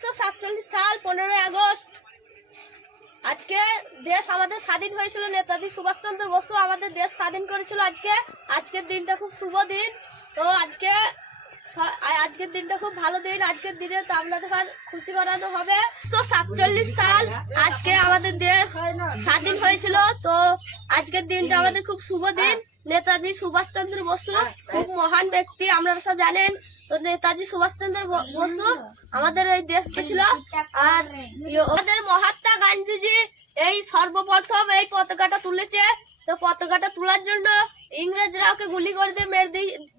1947 সাল 15ই আগস্ট আজকে দেশ আমাদের স্বাধীন হয়েছিল। নেতাজি সুভাষচন্দ্র বসু আমাদের দেশ স্বাধীন করেছিল। আজকের দিনটা খুব শুভ দিন। তো আজকের দিনটা খুব ভালো দিন। আজকের দিনে তো আপনাদের খুশি করানো হবে। 1947 সাল আজকে আমাদের দেশ স্বাধীন হয়েছিল। তো আজকের দিনটা আমাদের খুব শুভ দিন। নেতাজি সুভাষচন্দ্র বসু খুব মহান ব্যক্তি, আপনারা সব জানেন। তো নেতাজি সুভাষচন্দ্র বসু আমাদের এই দেশকে ছিল। আর আমাদের মহাত্মা গান্ধীজি এই সর্বপ্রথম এই পতাকাটা তুলেছে। তো পতাকাটা তোলার জন্য ইংরেজরা ওকে গুলি করে দিয়ে মেরে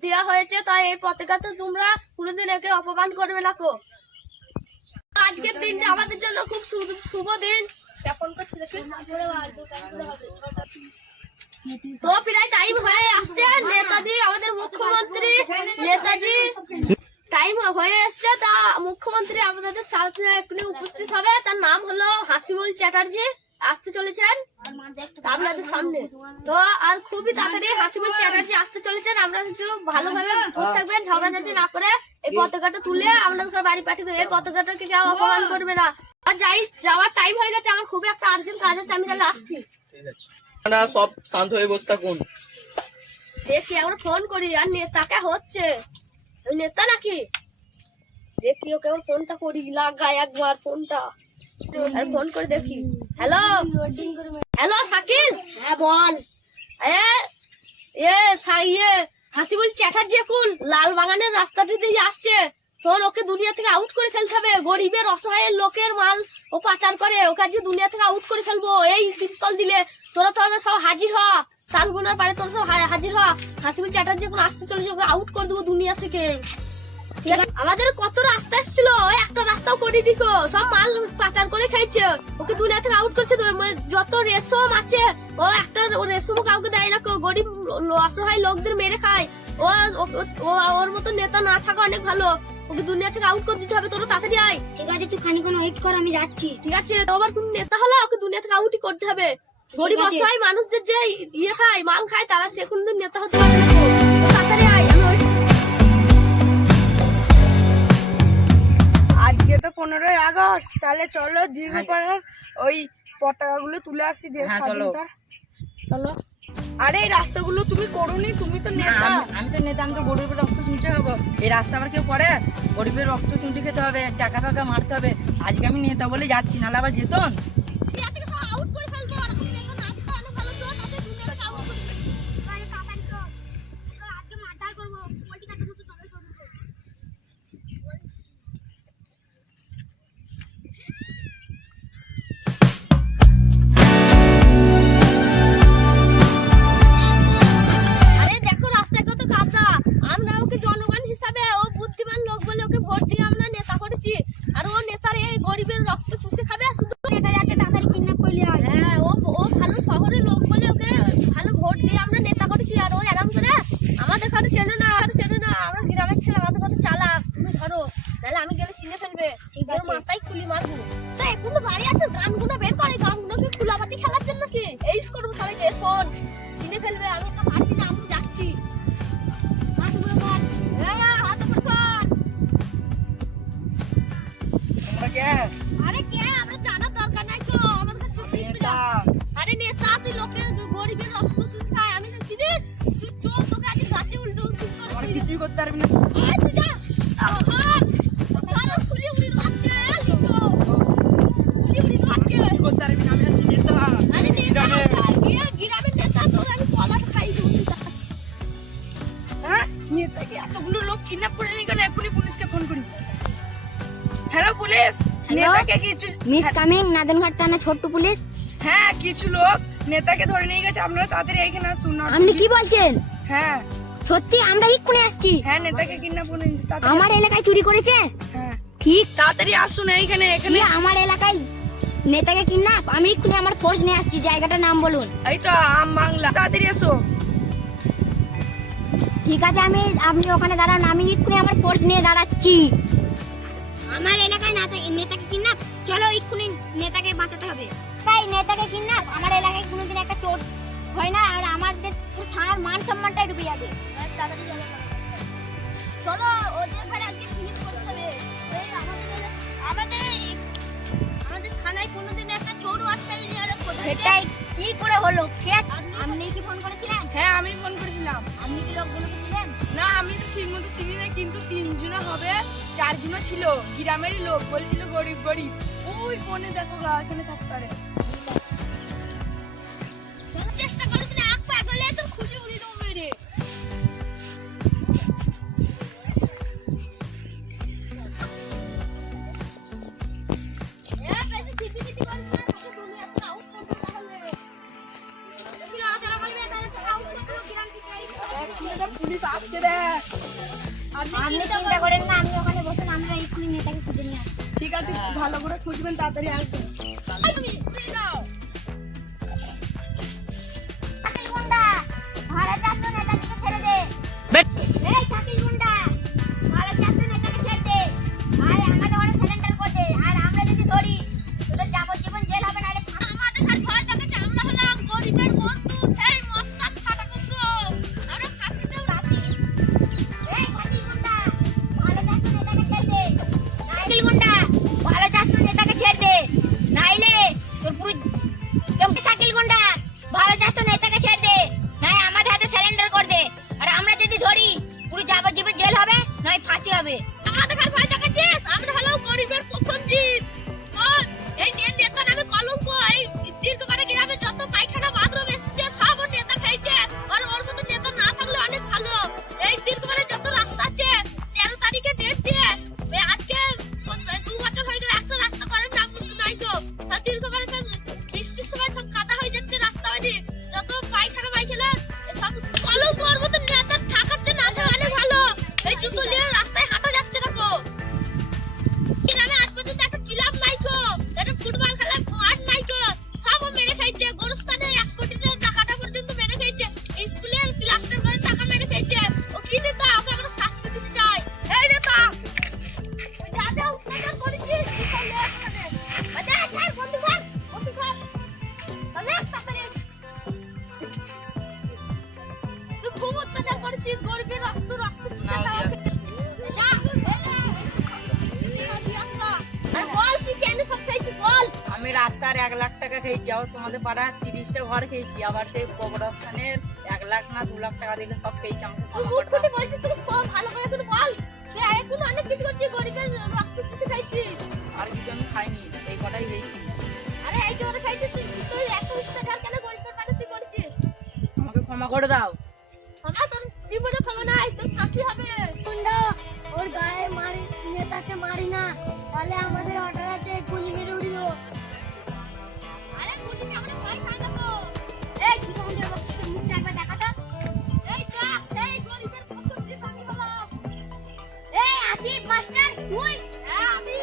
দেওয়া হয়েছে। তাই এই পতাকাটা তোমরা কোনোদিন একে অপমান করবে না। আজকের দিনটা আমাদের জন্য খুব শুভ দিন। তো প্রায় টাইম হয়ে আসছে। নেতাজি আমাদের মুখ্যমন্ত্রী, নেতাজি টাইম হয়ে এসছে। তা মুখ্যমন্ত্রী আমাদের সাথে এক্ষুনি উপস্থিত হবে। তার নাম হলো হাসিবুল চ্যাটার্জি। আসতে চলেছেন আপনাদের সামনে। তো আর খুবই তাড়াতাড়ি হাসিবুল চ্যাটার্জি আসতে চলেছেন। আপনারা একটু ভালোভাবে বসে থাকবেন, ঝগড়াঝাটি না করে এই পতাকাটা তুলে আপনাদের বাড়ি পাঠিয়ে দেবে। এই পতাকাটাকে কেউ অপমান করবে না। আর যাওয়ার টাইম হয়ে গেছে, আমার খুবই একটা আর্জেন্ট কাজ আছে, আমি তাহলে আসছি। ঠিক আছে, সব শান্ত হয়ে বসে থাকুন। দেখি আমরা ফোন করি। আর নেতাকে হচ্ছে নেতা নাকি দেখি, ওকে ফোনটা করি, লাগাই একবার ফোনটা আর ফোন করে দেখি। Hello hello Shakil. হ্যাঁ বল। হাসিবুল চ্যাটার্জি এখন লাল বাগানের রাস্তাটি দিয়ে আসছে। শোন, ওকে দুনিয়া থেকে আউট করে ফেলতে হবে। গরিবের অসহায়ের লোকের মাল ও পাচার করে, ওকে আজকে দুনিয়া থেকে আউট করে ফেলবো। এই পিস্তল দিলে তোরা তো আমার সব হাজির হ, তালগুনার পারে তোরা সব হাজির হ। হাসিবুল চ্যাটার্জি এখন আসতে চলেছে, ওকে আউট করে দেবো দুনিয়া থেকে। আমাদের কত রাস্তা এসেছিল, একটা রাস্তাও করে দিত, সব মাল পাচার করে খাইছে। ওকে দুনিয়া থেকে আউট করছে। যত রেশম আছে ও একটা রেশম কাউকে দেয় না। গরিব অসহায় লোকদের মেরে খায়। ওর মতো নেতা না থাকা অনেক ভালো। ওকে দুনিয়া থেকে আউট করে দিতে হবে। তোরা তাড়াতাড়ি আয়। ঠিক আছে, তুই খানিকক্ষণ ওয়েট কর, আমি যাচ্ছি। ঠিক আছে, তো আবার কোন নেতা হলো, ওকে দুনিয়া থেকে আউটই করতে হবে। গরিব অসহায় মানুষদের যে ইয়ে খায়, মাল খায়, তারা সে কোনদিন নেতা হতে পারবে না। তাড়াতাড়ি আয়। আজকে তো 15ই আগস্ট, তাহলে চলো দীর্ঘপাড়ার ওই পতাকাগুলো তুলে আসি দেশ স্বাধীনতার। চলো। আরে এই রাস্তাগুলো তুমি করোনি, তুমি তো নেতা। আমি তো নেতা, আমি তো গরিবের রক্ত চুষতে হবে। এই রাস্তা আবার কেউ করে? গরিবের রক্ত চুষে খেতে হবে, টাকা ফাঁকা মারতে হবে। আজকে আমি নেতা বলে যাচ্ছি, নাহলে আবার যেতন। আমি গেলে চিনে ফেলবে। মাথায় খুলি মারবো। এখন বাড়ি আছে, গানগুলো বের করে, গানগুলোকে খুলাপাতি খেলার জন্য কি এই করবো সবাইকে। শোন, চিনে ফেলবে। আমি একটা পারছি না, আমি যাচ্ছি। আরে কে, আমরা জানার দরকার নাই তো। আমার কাছে আরে নেতা, তুই লোকের গরিবের রক্ত চুষ খায়। আমি চিনিস? তুই চোখ, তোকে আজ গাছে উল্টো করে কিছুই করতে পারবি না। তুই যা। এতগুলো লোক কিডন্যাপ করে নিয়ে গেলে এখনই পুলিশকে ফোন করি। হ্যালো পুলিশ, নেতাকে কিছু মিস কামিং নাদনঘাট থানা ছোট্ট পুলিশ। হ্যাঁ, কিছু লোক নেতাকে ধরে নিয়ে গেছে, আপনারা তাড়াতাড়ি এখানে আসুন। আপনি কি বলছেন? হ্যাঁ সত্যি, আমরা এক্ষুনি আসছি। হ্যাঁ, নেতাকে কিডন্যাপ করে নিয়েছে। আমার এলাকায় চুরি করেছে? হ্যাঁ, ঠিক, তাড়াতাড়ি আসুন এখানে। আমার এলাকায় নেতাকে কিডন্যাপ। আমি এক্ষুনি আমার ফোর্স নিয়ে আসছি। জায়গাটার নাম বলুন। এই তো আম বাংলা। তাড়াতাড়ি এসো। ঠিক আছে, আপনি ওখানে দাঁড়ান, আমি এক্ষুনি আমার ফোর্স নিয়ে দাঁড়াচ্ছি। আমার এলাকায় নেতাকে কিডন্যাপ। চলো, এক্ষুনি নেতাকে বাঁচাতে হবে। তাই নেতাকে কিডন্যাপ। আমার এলাকায় কোনোদিন একটা চোর হয় না, আর আমাদের থানার মান সম্মানটাই ডুবে যাবে। চলো, ওদের ঘরে আজকে ফিনিশ করতে হবে। আমাদের আমাদের থানায় কোনোদিন একটা চোরও আসতে সেটাই কি করে হলো? কে আপনি কি ফোন করেছিলেন? হ্যাঁ আমি ফোন করেছিলাম। আপনি কি লোকগুলোকে ছিলেন? না আমি তো ঠিক মতো চিনি না, কিন্তু 3 জন হবে, 4 জন ছিল গ্রামেরই লোক, বলছিল গরিব গরিব। ওই ফোনে দেখো গা, এখানে থাকতে পারে। চেষ্টা করিস না, আখ পাগলে তো খুঁজে উড়ি দেবো মেরে। পুলিশ আসছে রে। আপনি চিন্তা করেন না, আমি ওখানে বসে আমরা এক্ষুনি নেতাকে খুঁজে নিয়ে আসবো। ঠিক আছে, ভালো করে খুঁজবেন, তাড়াতাড়ি আসবেন। শাকিল গুন্ডা, ভাড়া চাচ্ছ নেতাকে ছেড়ে দে। এই শাকিল গুন্ডা, ভাড়া চাচ্ছ নেতাকে ছেড়ে দে। আর আমাদের ওরা সিলিন্ডার করছে, আর আমরা যদি ধরি তোদের যাবজ্জীবন জেল হবে, নাহলে আমাদের সাথে ভয় দেখাচ্ছে। আমরা হলাম গরিবের বন্ধু, সেই মস্তাদ খাটা করছো, আমরা ফাঁসিতেও রাজি। এই শাকিল গুন্ডা, ভালো চাচ্ছ নেতাকে ছেড়ে দে। শাকিল গুন্ডা, ভালো চাচ্ছ নেতাকে ছেড়ে দে, নাইলে তোর পুরো শাকিল গুন্ডা, ভালো চাচ্ছ নেতাকে ছেড়ে দে, নাই আমাদের হাতে সিলিন্ডার কর দে। আর আমরা যদি ধরি পুরো যাবজ্জীবন জেল হবে, নয় ফাঁসি হবে। আমাদের কাছে ভয় দেখাচ্ছিস? আমরা হলো গরিবের পছন্দিত। এই নেতা নামে কলঙ্ক, এই দীর্ঘকালে গ্রামে যত পায়খানা বাথরুম এসেছে সব ওর নেতা খেয়েছে। আর ওর মতো নেতা না থাকলে অনেক ভালো। এই দীর্ঘকালে যত রাস্তা আছে, 13 তারিখে ডেট দিয়ে আজকে 2 বছর হয়ে গেল, একটা রাস্তা করার নাম কিন্তু নাই তো। দীর্ঘকালে সব বৃষ্টির সময় সব কাদা হয়ে যাচ্ছে রাস্তা, হয়নি যত পায়খানা সব কলঙ্ক। ওর মতো নেতা থাকাচ্ছে না তো অনেক ভালো। এই জুতো নিয়ে রাস্তায় হাঁটা যাচ্ছে না গো। গ্রামে আজ পর্যন্ত একটা ক্লাব নাই তো, একটা ফুটবল খেলার মাঠ নাই তো, সব ও মেরে খাইছে। গোরস্থানে 1 কোটি টাকাটা পর্যন্ত মেরে খাইছে, স্কুলের ক্লাসের করে টাকা মেরে খাইছে। ও কি নেতা? ওকে আমরা শাস্তি দিতে চাই। এই নেতা ওই দাদা উত্তেজন করেছিস, কি করলে এখানে? আচ্ছা স্যার, বন্ধু স্যার, বন্ধু স্যার, আমি তাড়াতাড়ি তুই খুব অত্যাচার করেছিস, গরিবের রক্ত চুষে খাওয়া। যা আর বল তুই কেন সব খাইছিস বল। আমি রাস্তার 1 লাখ টাকা খেয়েছি, আবার তোমাদের পাড়ার 30টা ঘর খেয়েছি, আবার সেই কবরস্থানের 1 লাখ না 2 লাখ টাকা দিলে সব খেয়েছি। আমাকে তুই মুখ ফুটে বলছিস, তুই সব ভালো করে একটু বল। তুই এখন অনেক কিছু করছিস, গরিবের রক্ত চুষে খাইছিস। আর কিছু আমি খাইনি, এই কটাই খেয়েছি। আরে এই যে ওরা খাইছিস, তুই এত অত্যাচার কেন গরিবের কাছে তুই করছিস? আমাকে ক্ষমা করে দাও। আমার তোর জীবনে ক্ষমা নাই, তোর ফাঁসি হবে। গুন্ডা, ওর গায়ে মারি, নেতাকে মারি না, তাহলে আমাদের অর্ডার আছে গুলি মেরে উড়িও। আরে গুলি কি আমরা ভয় খাই না তো? এই কি তোমাদের বক্সের মুখটা একবার দেখা তো। এই দেখ, এই গরিবের পছন্দের আমি হলাম। এই আসিফ মাস্টার, তুই? হ্যাঁ আমি।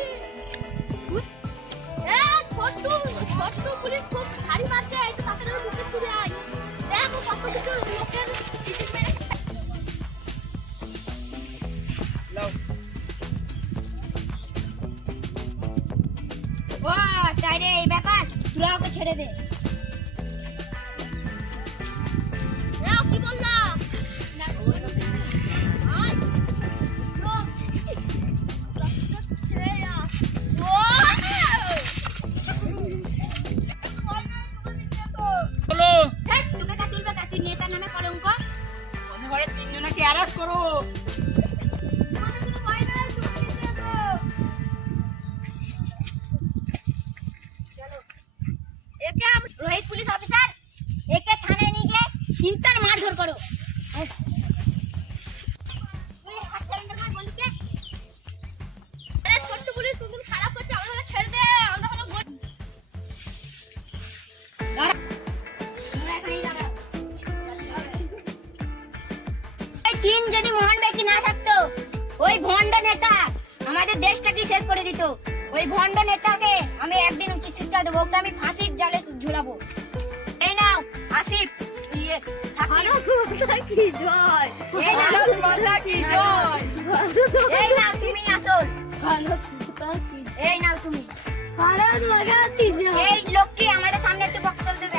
ছোট্টু পুলিশ খুব ভারী মারছে, এই তো তাদের মুখে ছুড়ে আয়। দেখ ও কত কিছু লোকের কিছু মেরে। লাও। ও তাই রে, এই ব্যাপার, তোরা ওকে ছেড়ে দে। কি বললাম? চলো। তুই নেতার নামে কলঙ্ক। ওদের ঘরে 3 জনকে অ্যারেস্ট করো। একে রোহিত পুলিশ অফিসার, একে থানায় নিয়ে গিয়ে ইন্টার মারধর করো। তুই হাত সারেন্ডার কর, বলি কে? আরে ছোট্ট পুলিশ, তুমি খারাপ করছিস, আমাদের ছেড়ে দে, আমরা হলো দাঁড়া, আমরা এখানেই দাঁড়াও। এই 3 যদি মহান ব্যক্তি না থাকতো, ওই ভণ্ড নেতা আমাদের দেশটাকে শেষ করে দিত। ওই ভণ্ড নেতাকে আমি একদিন উচিত শিক্ষা দেবো, ওকে আমি ফাঁসির জালে ঝুলাবো। এই নাও আসিফ, এই নাও তুমি আসল, এই নাও তুমি। এই লোকটি আমাদের সামনে একটু বক্তব্য দেবে।